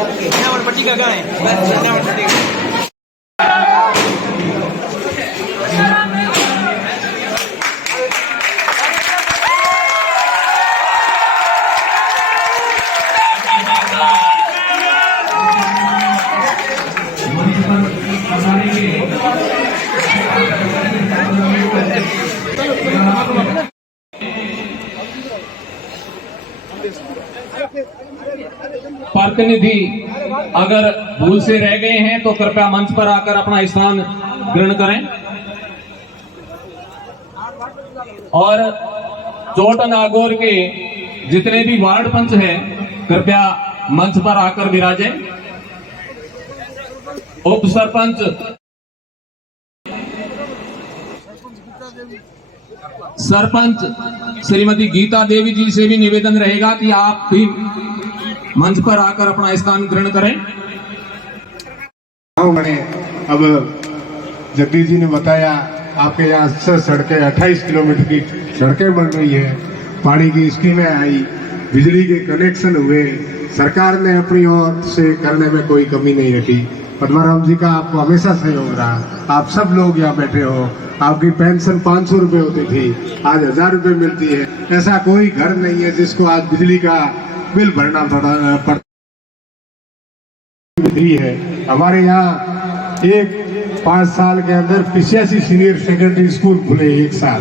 पट्टी का कहाँ है? प्रतिनिधि अगर भूल से रह गए हैं तो कृपया मंच पर आकर अपना स्थान ग्रहण करें और चोट नागौर के जितने भी वार्ड पंच हैं कृपया मंच पर आकर विराजें। उप सरपंच श्रीमती गीता देवी जी से भी निवेदन रहेगा कि आप भी मंच पर आकर अपना स्थान ग्रहण करें। अब जगदीश जी ने बताया आपके यहाँ 6 सड़कें 28 किलोमीटर की सड़कें बन रही है, पानी की स्कीमें आई, बिजली के कनेक्शन हुए, सरकार ने अपनी ओर से करने में कोई कमी नहीं रखी। पद्माराम जी का आपको हमेशा सहयोग रहा। आप सब लोग यहाँ बैठे हो, आपकी पेंशन 500 रुपये होती थी, आज 1000 रुपये मिलती है। ऐसा कोई घर नहीं है जिसको आज बिजली का बिल भरना पड़ है। हमारे यहाँ 5 साल के अंदर 85 सीनियर सेकेंडरी स्कूल खुले, एक साथ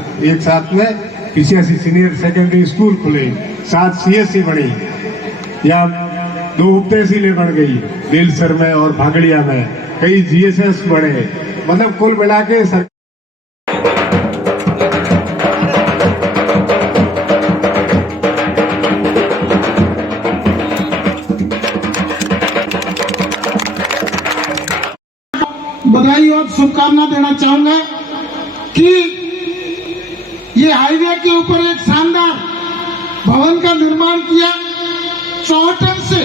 में 85 सीनियर सेकेंडरी स्कूल खुले, 7 CSC बनी, या 2 उप तहसीलें बन गई, दिलसर में और भागड़िया में, कई GSS बने। मतलब कुल मिला के बधाई और शुभकामना देना चाहूंगा कि ये हाईवे के ऊपर एक शानदार भवन का निर्माण किया। चौहटन से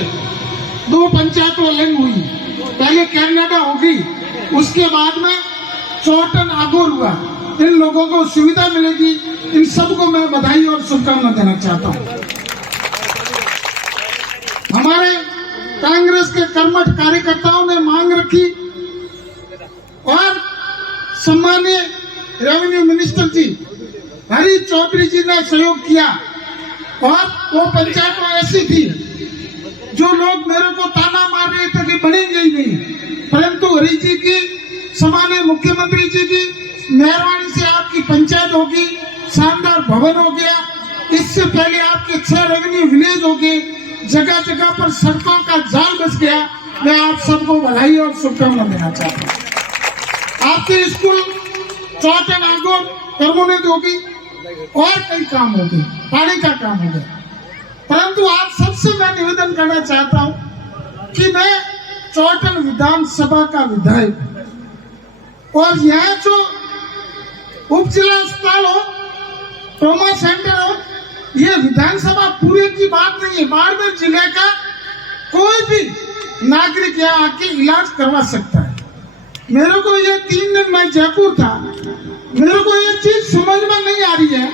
2 पंचायतों लिंक हुई, पहले कैनेडा हो गई, उसके बाद में चौहटन आगोर हुआ। इन लोगों को सुविधा मिलेगी, इन सबको मैं बधाई और शुभकामना देना चाहता हूं। हमारे कांग्रेस के कर्मठ कार्यकर्ताओं ने मांग रखी और सम्मानीय रेवेन्यू मिनिस्टर जी हरी चौधरी जी ने सहयोग किया। और वो पंचायत ऐसी थी जो लोग मेरे को ताना मार रहे थे कि बनेंगे ही नहीं, परंतु हरी जी की, सम्मानीय मुख्यमंत्री जी की मेहरबानी से आपकी पंचायत होगी, शानदार भवन हो गया। इससे पहले आपके 6 रेवेन्यू विलेज हो गए, जगह जगह पर सड़कों का जाल बच गया। मैं आप सबको बधाई और शुभकामना देना चाहता हूँ। आपके स्कूल चौहटन आगोर कर्मोन्नत होगी और कई काम हो गए, पानी का काम हो गया। परंतु आप सबसे मैं निवेदन करना चाहता हूं कि मैं चौहटन विधानसभा का विधायक हूं और यहाँ जो उप जिला अस्पताल हो, ट्रॉमा सेंटर हो, ये विधानसभा पूरे की बात नहीं है। बाड़मेर जिले का कोई भी नागरिक यहाँ आके इलाज करवा सकता है। मेरे को ये 3 दिन मैं जयपुर था, मेरे को ये चीज समझ में नहीं आ रही है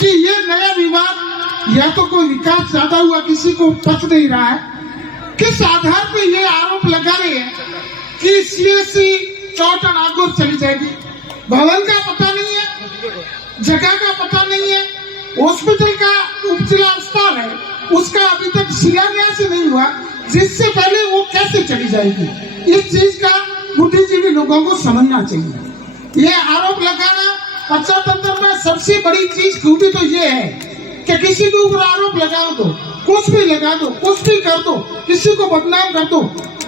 कि ये नया विवाद, या तो कोई विकास ज्यादा हुआ, किसी को पच नहीं रहा है, किस आधार पे ये आरोप लगा रहे हैं कि CSC चौहटन आगोर चली जाएगी। भवन का पता नहीं है, जगह का पता नहीं है, हॉस्पिटल का उप जिला अस्पताल है, उसका अभी तक शिलान्यास नहीं हुआ, जिससे पहले वो कैसे चली जाएगी। इस चीज का बुद्धिजीवी लोगों को समझना चाहिए। ये आरोप लगाना पंचायत में सबसे बड़ी चीज खूबी तो ये है कि किसी के ऊपर आरोप लगाओ तो कुछ भी लगा दो, कुछ भी कर दो, किसी को बदनाम कर दो।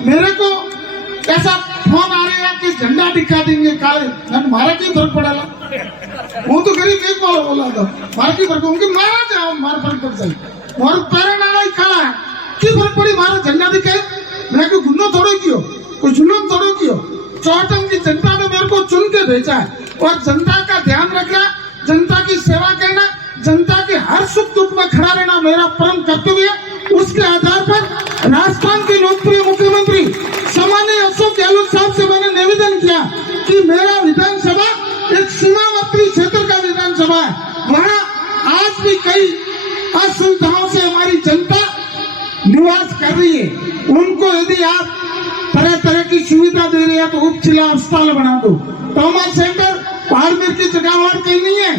मेरे को ऐसा फोन आ रहा है कि झंडा दिखा देंगे काले, मारा की फर्क पड़ेगा, वो तो गरीब एक वाला बोला था, मारा की फर्क उनके मारा जाओ, मारा फर्क पड़ जाए और पैर नाला ही खड़ा है की फर्क पड़ी, मारा झंडा दिखाए। मैं कोई गुन्नो थोड़ो कियो, कोई जुलूम थोड़ो कियो। चौहटन की जनता ने मेरे को चुन के भेजा है और जनता का ध्यान रखना, जनता की सेवा करना, जनता के हर सुख दुख में खड़ा रहना मेरा परम कर्तव्य है। उसके आधार पर राजस्थान के लोकप्रिय मुख्यमंत्री सम्माननीय अशोक गहलोत साहब से मैंने निवेदन किया कि मेरा विधानसभा एक सीमावर्ती क्षेत्र का विधानसभा है, वहाँ आज भी कई असुविधाओं से हमारी जनता निवास कर रही है। उनको यदि आप तरह तरह की सुविधा दे रहे हैं तो उप जिला अस्पताल बना दो। ट्रॉमा सेंटर बाड़मेर की जगह और कहीं नहीं है,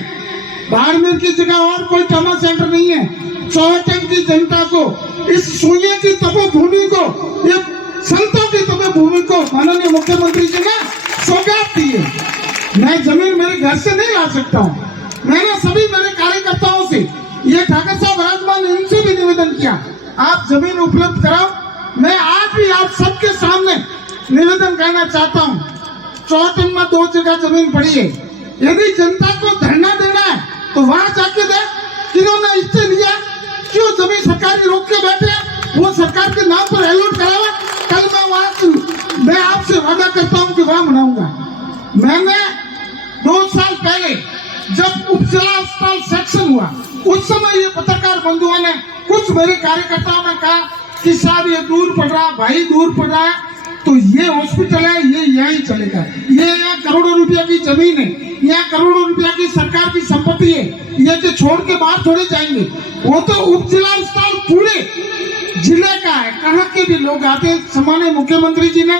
बाड़मेर की जगह और कोई ट्रॉमा सेंटर नहीं है। चौहटन की जनता को, इस शून्य की तपोभूमि को, ये संतों की तपोभूमि को माननीय मुख्यमंत्री जी ने सौगात दी है। मैं जमीन मेरे घर से नहीं ला सकता हूँ, मैंने सभी मेरे कार्यकर्ताओं से, ये ठाकर साहब विराजमान, इनसे भी निवेदन किया आप जमीन उपलब्ध कराओ। मैं आज भी आप सबके सामने निवेदन करना चाहता हूँ, चौहटन में 2 जगह जमीन पड़ी है, यदि जनता को धरना देना है तो वहां जाके दे। किन्होंने इससे लिया, क्यों जमीन सरकारी रोक के बैठे, वो सरकार के नाम पर अलॉट करावा। कल मैं वहां, मैं आपसे वादा करता हूँ कि वहां बनाऊंगा। मैंने 2 साल पहले जब उप जिला अस्पताल सेक्शन हुआ, उस समय ये पत्रकार बंधुओं ने, कुछ मेरे कार्यकर्ताओं ने कहा कि साहब ये दूर पड़ रहा, भाई दूर पड़ रहा है, तो ये हॉस्पिटल है, ये यहीं चलेगा। ये यहाँ करोड़ों रुपया की जमीन है, यहाँ करोड़ों रुपया की सरकार की संपत्ति है, ये जो छोड़ के बाहर थोड़े जाएंगे। वो तो उप जिला अस्पताल पूरे जिले का है, कहाँ के भी लोग आते हैं। सामान्य मुख्यमंत्री जी ने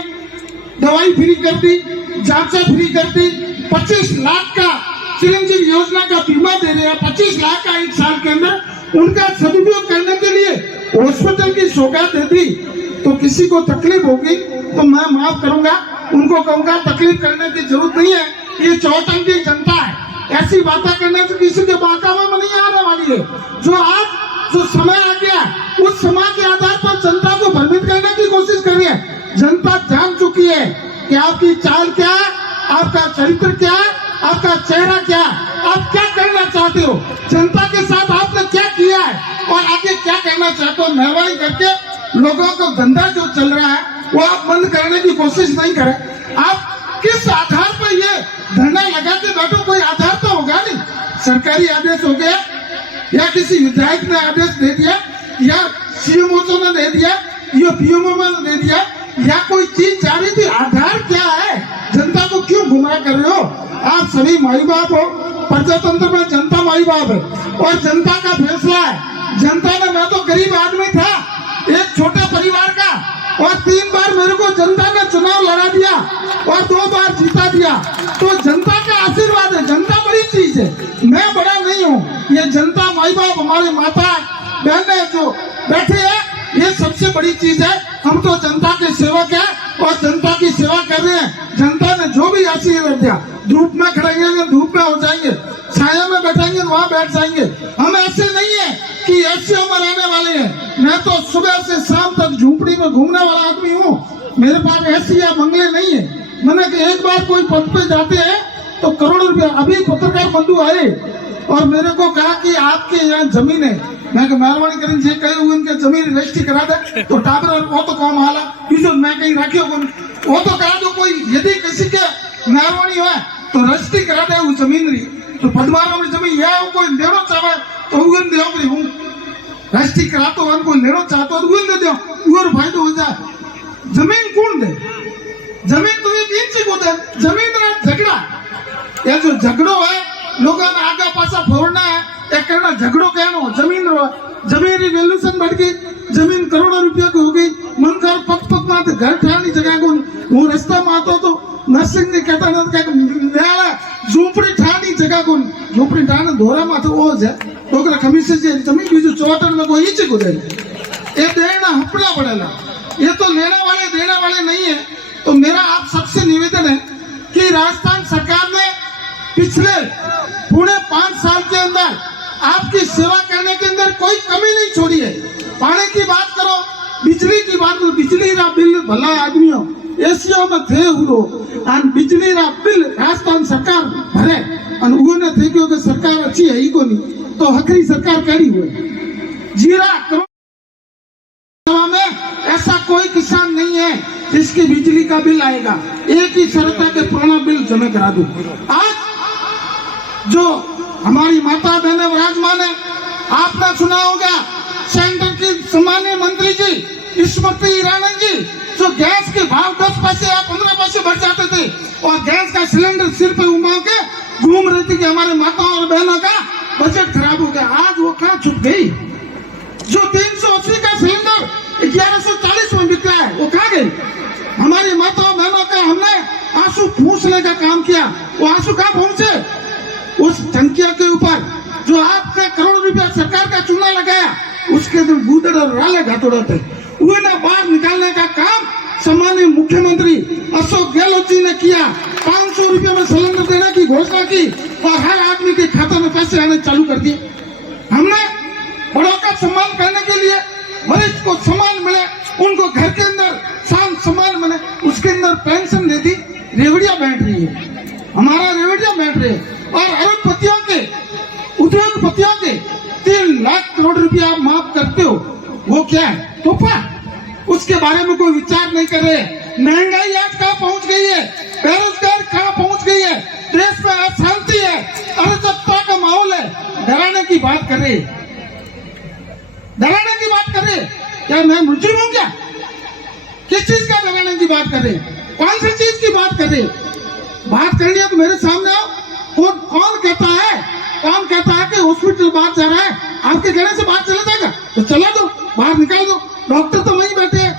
दवाई फ्री कर दी, जांचें फ्री कर दी, 25 लाख का चिरंजीवी योजना का बीमा दे रहे हैं, 25 लाख का 1 साल के अंदर। उनका सदुपयोग करने के लिए हॉस्पिटल की सौगात दे दी, तो किसी को तकलीफ होगी तो मैं माफ करूंगा, उनको कहूंगा तकलीफ करने की जरूरत नहीं है। ये चौहटन की जनता है, ऐसी बातें करने से किसी के बाकावा में नहीं आने वाली है। जो आज जो समय आ गया, उस समय के आधार पर जनता को भ्रमित करने की कोशिश कर रही है। जनता जान चुकी है कि आपकी चाल क्या है, आपका चरित्र क्या है, आपका चेहरा क्या है, आप क्या करना चाहते हो, जनता के साथ आपने क्या किया है और आगे क्या करना चाहते हो। मेहरबानी करके लोगों को धंधा जो चल रहा है वो आप बंद करने की कोशिश नहीं करें। आप किस आधार पर ये धरना लगा के बैठो, कोई आधार तो होगा नहीं। सरकारी आदेश हो गया, या किसी विधायक ने आदेश दे दिया, या सीएमओ ने दे दिया, या पीएमओ ने दे दिया, या कोई चीज जा रही थी, आधार क्या है, जनता को क्यों गुमराह कर रहे हो। आप सभी माई बाप हो, प्रजातंत्र में जनता माई बाप है और जनता का फैसला है। जनता ने, मैं तो गरीब आदमी था, एक छोटे परिवार का, और 3 बार मेरे को जनता ने चुनाव लड़ा दिया और 2 बार जीता दिया, तो जनता का आशीर्वाद है। जनता बड़ी चीज है, मैं बड़ा नहीं हूँ, ये जनता माई बाप, हमारे माता बहने जो बैठे हैं, ये सबसे बड़ी चीज है। हम तो जनता के सेवक हैं और जनता की सेवा कर रहे हैं। जनता ने जो भी आशीर्वाद दिया, धूप में खड़ेंगे धूप में हो जाएंगे, छाया में बैठेंगे वहां बैठ जाएंगे। हम ऐसे नहीं है कि ऐसे में रहने वाले हैं। मैं तो सुबह से शाम तक झूपड़ी में घूमने वाला आदमी हूँ, मेरे पास ऐसी या बंगले नहीं है। मैंने कि एक बार कोई पद पे जाते हैं तो करोड़ों रुपया। अभी पत्रकार बंधु आए और मेरे को कहा कि आपके यहाँ जमीन है, मैं मेहरबानी करें जे कहे उनके जमीन रजिस्ट्री करा दे, तो टाबर वो तो काम हाला बीजो मैं कहीं रखियो वो तो करा दो। कोई यदि किसी के मेहरबानी हो तो रजिस्ट्री करा दे वो जमीन रही, तो पदमारा में जमीन या कोई लेना चाहे तो उन दे हूँ रजिस्ट्री करा, तो उनको लेना चाहते हो उन दे दो, और फायदो हो जाए। जमीन कौन दे, जमीन तो एक इंच को दे। जमीन ना झगड़ा, या जो झगड़ो है लोगों ने आगा पासा फोड़ना है, एक करना झगड़ो कहना। जमीन जमीन रेवल्यूशन बढ़ गई, जमीन करोड़ों रुपया की हो गई। मन कर पक पक मात घर ठाणी जगह को वो रास्ता मातो तो नरसिंह ने कहता ना झूपड़ी ठाणी जगह को, झूपड़ी ठाणे धोरा मातो वो है डोकरा खमीस से जमीन बीजू चौहटन में कोई इंच को दे, ये देना हपड़ा पड़ेगा। ये तो लेने वाले नहीं है। तो मेरा आप सबसे निवेदन है कि राजस्थान सरकार ने पिछले पूरे 5 साल के अंदर आपकी सेवा करने के अंदर कोई कमी नहीं छोड़ी है। पानी की बात करो, बिजली की बात करो, बिजली रा बिल भला आदमियों एसीओ में थे हुरो और बिजली रा बिल राजस्थान सरकार भरे और उन्होंने थे क्योंकि सरकार अच्छी है ही को नहीं, तो हकरी सरकार कड़ी हुई जीरा करो में ऐसा कोई किसान नहीं है जिसकी बिजली का बिल आएगा। एक ही शर्त है कि पुराना बिल जमा करा दो। आज जो हमारी माता बहने विराजमान है, आपने सुना होगा सेंटर की सामान्य मंत्री जी स्मृति ईरानी जी, जो गैस के भाव 10 पैसे या 15 पैसे बढ़ जाते थे और गैस का सिलेंडर सिर पे उमा के घूम रही थी कि हमारे माताओं और बहनों का बजट खराब हो गया। आज वो कहाँ छुप गई? जो 380 का सिलेंडर 1140 में बिक का घात उड़ाते उन्हें बाहर निकालने का काम सम्मानीय मुख्यमंत्री अशोक गहलोत जी ने किया। 500 रुपये में सिलेंडर देने की घोषणा की और हर आदमी के खाते में पैसे आने चालू कर दिए। हमने बड़ों का सम्मान करने के लिए वरिष्ठ को सम्मान मिले, उनको घर के अंदर शान सम्मान मिले, उसके अंदर पेंशन दे दी। रेवड़िया बैठ रही है, हमारा रेवड़िया बैठ रही है। और अरबपतियों के उद्योगपतियों के 3 लाख करोड़ रुपया आप माफ करते हो, वो क्या है? तोहफा। उसके बारे में कोई विचार नहीं कर रहे। महंगाई आज कहाँ पहुंच गई है, बेरोजगार कहाँ पहुंच गई है, देश में अशांति है, अराजकता का माहौल है, डराने की बात कर रहे, डराने की बात कर रहे। क्या मैं मुजरिम हूं क्या? किस चीज का डराने की बात कर रहे? कौन सी चीज की बात कर रहे? बात करनी है तो मेरे सामने आओ। कौन कहता है, कौन कहता है कि हॉस्पिटल बाहर जा रहा है, आपके कहने से बाहर चला जाएगा? तो चला दो, बाहर निकाल दो। डॉक्टर तो वहीं बैठे हैं।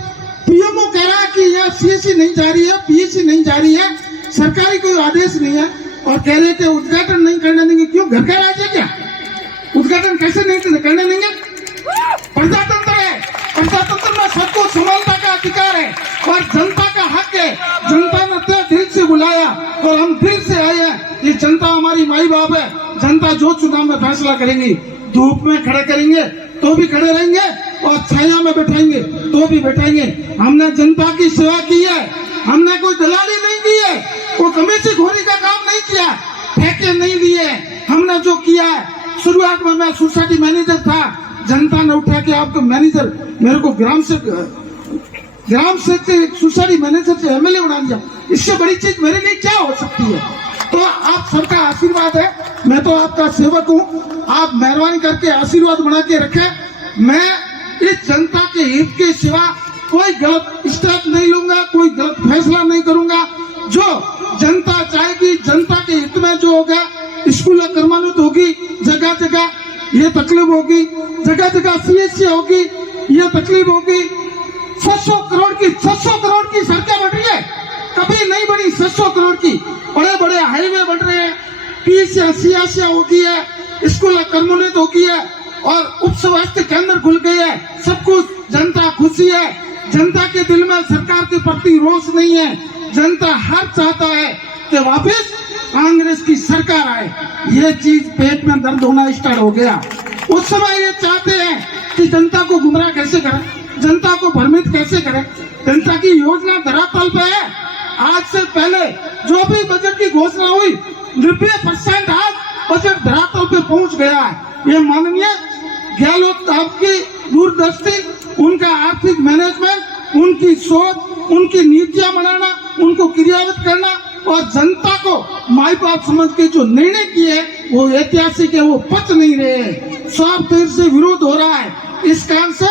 पीएमओ कह रहा है कि यहाँ सीएससी नहीं जा रही है, पीएचसी नहीं जा रही है, सरकारी कोई आदेश नहीं है, और कह रहे थे उद्घाटन नहीं करने देंगे। क्यों? घर का राज है क्या? उद्घाटन कैसे नहीं करने देंगे? प्रजातंत्र है, प्रजातंत्र में सबको समानता का अधिकार है और जनता का हक है। जनता ने तो दिल से बुलाया और हम दिल से आए हैं। ये जनता हमारी माई बाप है। जनता जो चुनाव में फैसला करेंगी, धूप में खड़े करेंगे तो भी खड़े रहेंगे और छाया में बैठाएंगे तो भी बैठाएंगे। हमने जनता की सेवा की है, हमने कोई दलाली नहीं की है, कोई कमीची खोरी का काम नहीं किया, ठेके नहीं दिए। हमने जो किया है, शुरुआत में मैं सोसाइटी मैनेजर था, जनता ने उठा के आपको मैनेजर, मेरे को ग्राम से सोसाइटी मैनेजर से एमएलए बना दिया। इससे बड़ी चीज मेरे लिए क्या हो सकती है? तो आप सबका आशीर्वाद है, मैं तो आपका सेवक हूँ। आप मेहरबानी करके आशीर्वाद बना के रखें। मैं इस जनता के हित के सिवा कोई गलत स्टेप नहीं लूंगा, कोई गलत फैसला नहीं करूंगा। जो जनता चाहेगी, जनता के हित में जो होगा, स्कूल क्रमान्वित होगी, जगह जगह ये तकलीफ होगी, जगह जगह सीएससी होगी, ये तकलीफ होगी। 600 करोड़ की सड़कें बन रही है, कभी नहीं बनी 600 करोड़ की। बड़े बड़े हाईवे बन रहे हैं, पीएचसी हो गई है, स्कूल क्रमान्वित हो गई है और उप स्वास्थ्य केंद्र खुल गए हैं। सब कुछ जनता खुशी है। जनता के दिल में सरकार के प्रति रोष नहीं है। जनता हर चाहता है कि वापस कांग्रेस की सरकार आए। ये चीज पेट में दर्द होना स्टार्ट हो गया। उस समय ये चाहते हैं कि जनता को गुमराह कैसे करें, जनता को भ्रमित कैसे करें। जनता की योजना धरातल पे है। आज से पहले जो भी बजट की घोषणा हुई, 90% आज बजट धरातल पे पहुंच गया है। ये माननीय गहलोत आपकी दूरदृष्टि, उनका आर्थिक मैनेजमेंट, उनकी सोच, उनकी नीतियां बनाना, उनको क्रियान्वित करना और जनता को माई बाप समझ के जो निर्णय किए वो ऐतिहासिक है, वो पच नहीं रहे हैं। साफ देर से विरोध हो रहा है। इस कारण से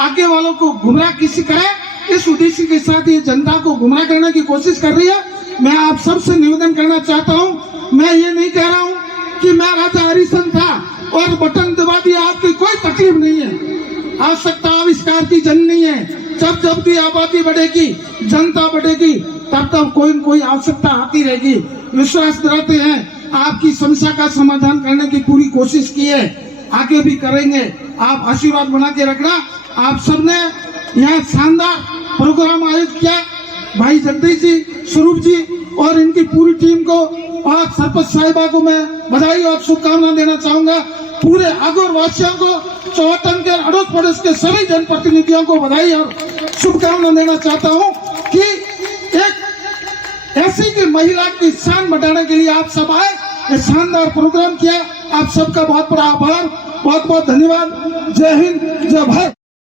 आगे वालों को गुमराह किसी करे, इस उद्देश्य के साथ ये जनता को गुमराह करने की कोशिश कर रही है। मैं आप सबसे निवेदन करना चाहता हूँ, मैं ये नहीं कह रहा हूँ कि मैं राजा हरिश्चंद्र था और बटन दबा दिया, आपकी कोई तकलीफ नहीं है। आवश्यकता आविष्कार की जन नहीं है। जब जब भी आबादी बढ़ेगी, जनता बढ़ेगी, तब तब कोई न कोई आवश्यकता आती रहेगी। विश्वास दिलाते हैं, आपकी समस्या का समाधान करने की पूरी कोशिश की है, आगे भी करेंगे। आप आशीर्वाद बना के रखना। आप सबने यहाँ शानदार प्रोग्राम आयोजित किया। भाई जगदीश जी, स्वरूप जी और इनकी पूरी टीम को और सरपंच साहिबा को मैं बधाई और शुभकामना देना चाहूंगा। पूरे आगोर वासियों को, चौहटन के अड़ोस पड़ोस के सभी जनप्रतिनिधियों को बधाई और शुभकामना देना चाहता हूँ कि एक ऐसी की महिला की शान बढ़ाने के लिए आप सब आए, ये शानदार प्रोग्राम किया। आप सबका बहुत बड़ा आभार, बहुत बहुत धन्यवाद। जय हिंद, जय भारत।